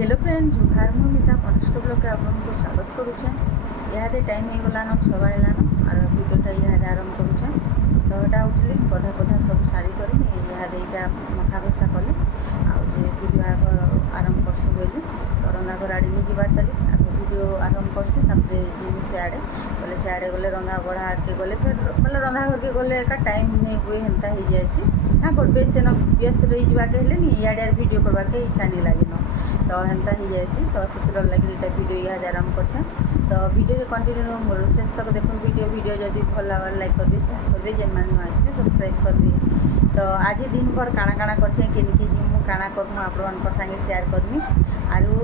Hello friend जुहार मुमिता कनिष्ठ blog आपको स्वागत करुचे। इहादे टाइम हो गलान 6 बजलान और वीडियोटा इहादे आरंभ करुचे। तो यहाँ उठली गधा गधा सब सारी कर इहादे यहाँ मखा घसा कले आगे वीडियो आग आरंभ करसी बोली तो रंधाघर आड़े नहीं जबार ताली आग वीडियो आरंभ करसी जीवी सियाड़े बोले सियाड़े गले रंधा गढ़ा आड़के गले फिर बोले रंधाघर के गले एका टाइम नहीं हुए हेन्ता हो जाए ना गोटे सेन व्यस्त रही जावाके हेले इे वीडियो करवाके इच्छा नहीं लगे तो हेन्ता हो जाए तो से लगे ये वीडियो इहादे आरंभ करछे। तो वीडियो कंटिन्यू शेष तक देखो वीडियो जदि भल लगे लाइक करेंगे शेयर करेंगे जेन मैंने नुआ सब्सक्राइब करेंगे। तो आज दिन भर काଣା काଣା करछे केनिके जिमु काଣା करमु आपण संगे शेयर करमी आरु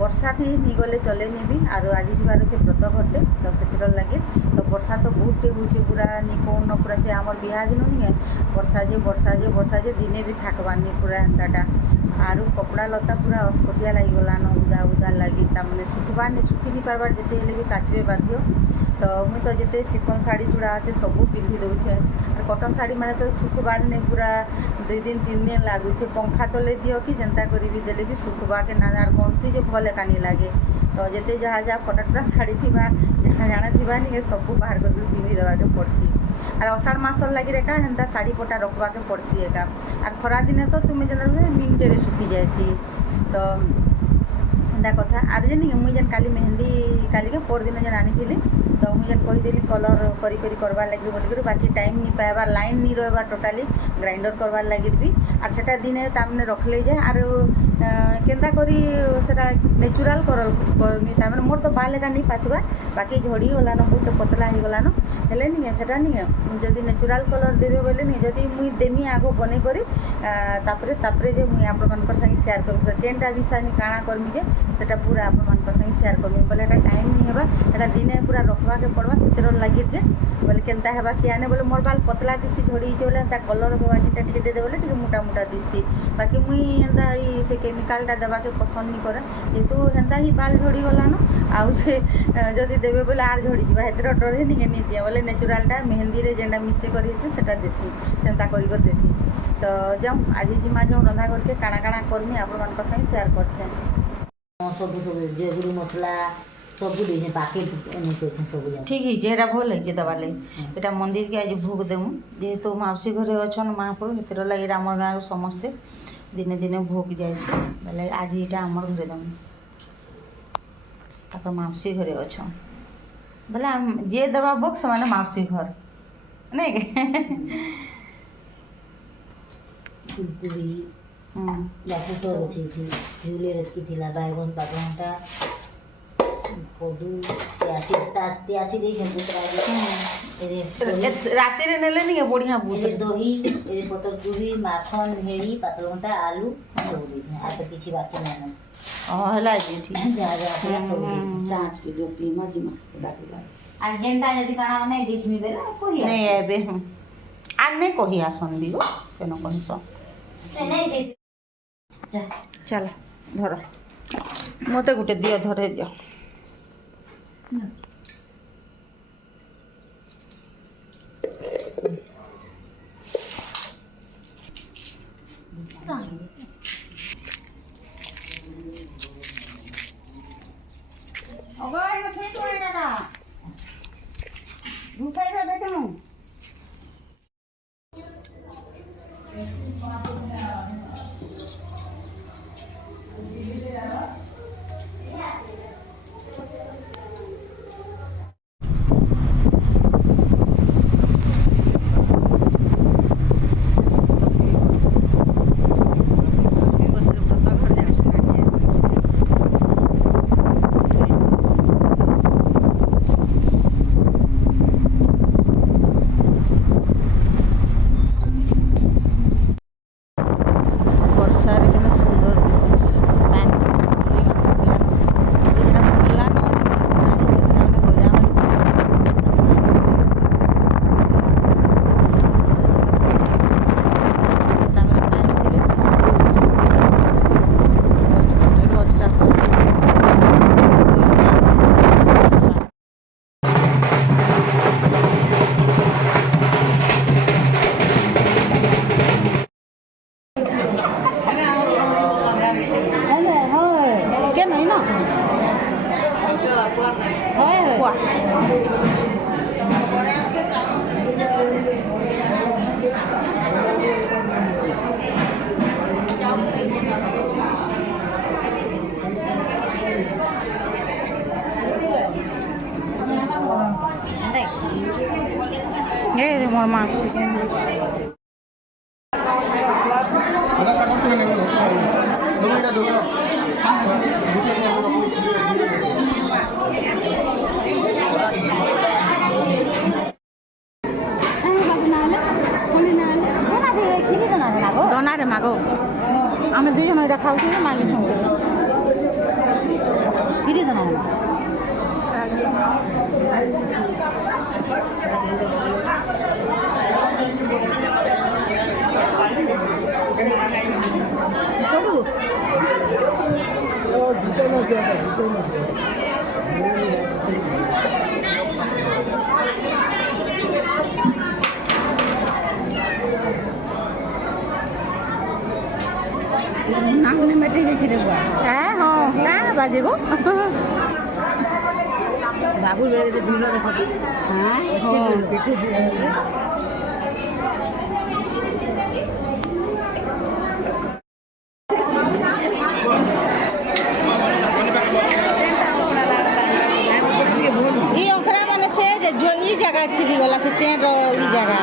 वर्षा थी नहीं गले चले भी आरु आज जबार अच्छे व्रत घटे तो से लगे तो वर्षा तो बहुत हो पूरा निकोन पूरा से आम बिहा दिन नहीं वर्षा जे दिने भी थकबानी पूरा हेन्ताटा आरु कपड़ा लता पूरा अस्कटिया लगी गलान उदा उदा लगी तमें सुखबार नहीं सुखी नहीं पार्बार जिते भी काचबे बाध्य। तो मुझे तो जिते सिफन शाढ़ी छुड़ा अच्छे सब पिंधि दौचे और कटन शाढ़ी मैंने तो सुखबार नहीं पूरा 2 दिन 3 दिन लगुचे पंखा तले दियो कि जनता करी भी देले भी सुखबा के ना आर बंसी जो भल एका नहीं लगे। तो जिते जहाँ जहाँ फटाफटा शाढ़ी थी जहाँ जाना थी नहीं सब बाहर कर पिंधि देवाके पड़सी और अषाढ़ मास लगी एका हेन्ता शाढ़ी पटा रखवाके पड़सी एका और खरा दिने तो तुम्हें जन मिनटे सुखी जाएसी। तो एंता कथा आर जे मुझे जेन काली मेहंदी काली के पर दिन जेन आनी थी तो मुझे कहीदेली कलर करी करवार लगे बोलिक बाकी टाइम नहीं पाइबार लाइन नहीं रहा टोटाली ग्राइंडर करवार लगे भी और सेटा दिने तामने रखले जाए आर केन्ता करी सेटा नेचुराल करमी तार मोर तो बाल एका नहीं पाचवा बाकी झड़ी गलान बहुत पतला हो गलान हेले नहीं सेटा नहीं जदि नेचुराल कलर देवे बोले नहीं जदि मुई देमी आगो बने करी तापरे तापरे जे मुई आपण संगे शेयर कर केनटा विषय मुई काଣା करमी जे सेटा पूरा आपण संगे शेयर करमी बोले एटा टाइम नहीं हेबा एटा दिने पूरा रखवा के पड़वा से लगे जे बोले केन्ता हेबा कि आने बोले मोर बाल पतला दिसी झड़ी बोले एंता कलर बाजीटा टिके दे बोले टिके मोटा मोटा दिसी बाकी मुई एंता से केमिकालटा देवाके पसंद नहीं करे जेहेतु हेन्ता ही बाल झड़ी गलान आउ से जदि देवे बोले आर झड़ी जा हेतिर डरे नहीं दिए बोले नेचुरालटा मेहंदी रे जेनटा मिसे करी सेटा देसी सेन्ता कर देसी। तो जाऊँ आज जिमा जो रंधाघर के काଣା काଣା करमी आपण संगे शेयर करछे सब सब जेगुरु मसला सब देखे पैकेट नहीं करछे सब ठीक है जेरा भल है दवा लगे एटा मंदिर के आज भोग देमु जेहेतु माउसी घरे अछन महापुर हेतिर लगे आम गाँव समस्ते दिने दिने भोग जाए बोले आज यहाँ आमर घरे देमु तापर माउसी घरे अछन बोले जे दवा भोग से माने माउसी घर नहीं कुरकुरी बाकी तो अच्छी थी झूले रखी थी बैगन बागनटा कोडू त्यासी दे राति रे नेले नहीं बढ़िया बहुत दही ए पतर कोबी माखन भेड़ी पातलघंटा आलू सब दे आ तो किछि बाकी नहीं हां हला जी ठीक जा जा सब दे चाट के जो पीमा जिमा बाकी आ जेंटा यदि काना नहीं देखमी बेला कोही नहीं एबे हम आ नहीं कही आसन दियो केनो कहि सो नहीं दे चल धर मते गुटे दियो धरे दियो না হয় হয় কোৱা এই যে মোৰ মাছ দনারে মাগো আমি দুইজন এটা খাওছি মাগি খাওছি খিরি দনা নামনে মেটে গেছে রে বা হ্যাঁ হ্যাঁ কাঁ বাজে গো বাবুর বেড়ে ভিড় দেখো হ্যাঁ ই ওকরা মানে সে যে ই জায়গা ছিড়ি গলা সে চেন র ই জায়গা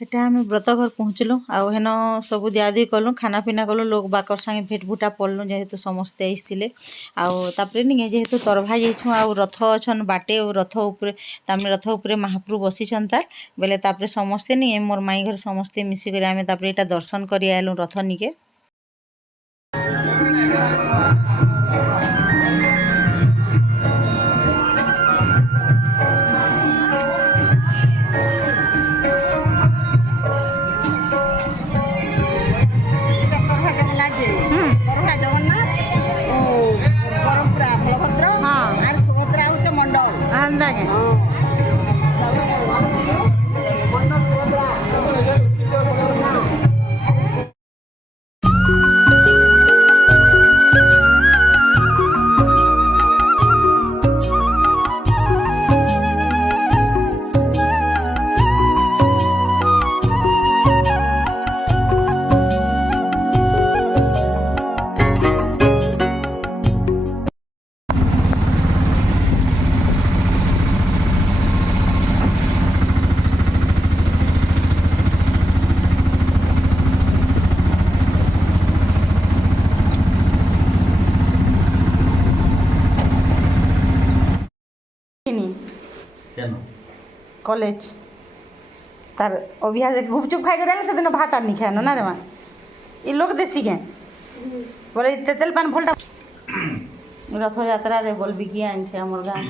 সেটা আমি ব্রতঘর পৌঁছলু আহেন সবু দিয়াদি কলু খানা পিনা কলু লোক বাকর সাথে ভেটভুটা পড়লু যেহেতু সমস্তে আইসলে তাপরে নিয়ে যেহেতু তরভা যাইছু রথ অছন বাটে রথ উপরে তারপরে রথ উপরে মহাপ্রভু বসিছন তার বেলে তাপরে সমস্তে নিয়ে মোর মাই ঘর সমস্তে মিশিকি আমি তাপরে এটা দর্শন করি আইলু রথ নিকে ಅಂದಾಗೆ কলেজ তার অভিয়াস গুপচুপ খাই করে সেদিন ভাত আর নি খানো না রে মা এই লোক দেশি কেন বলে তেতেল পান ফলটা রথযাত্রা রে বলবি কি আনছে আমার গাঁ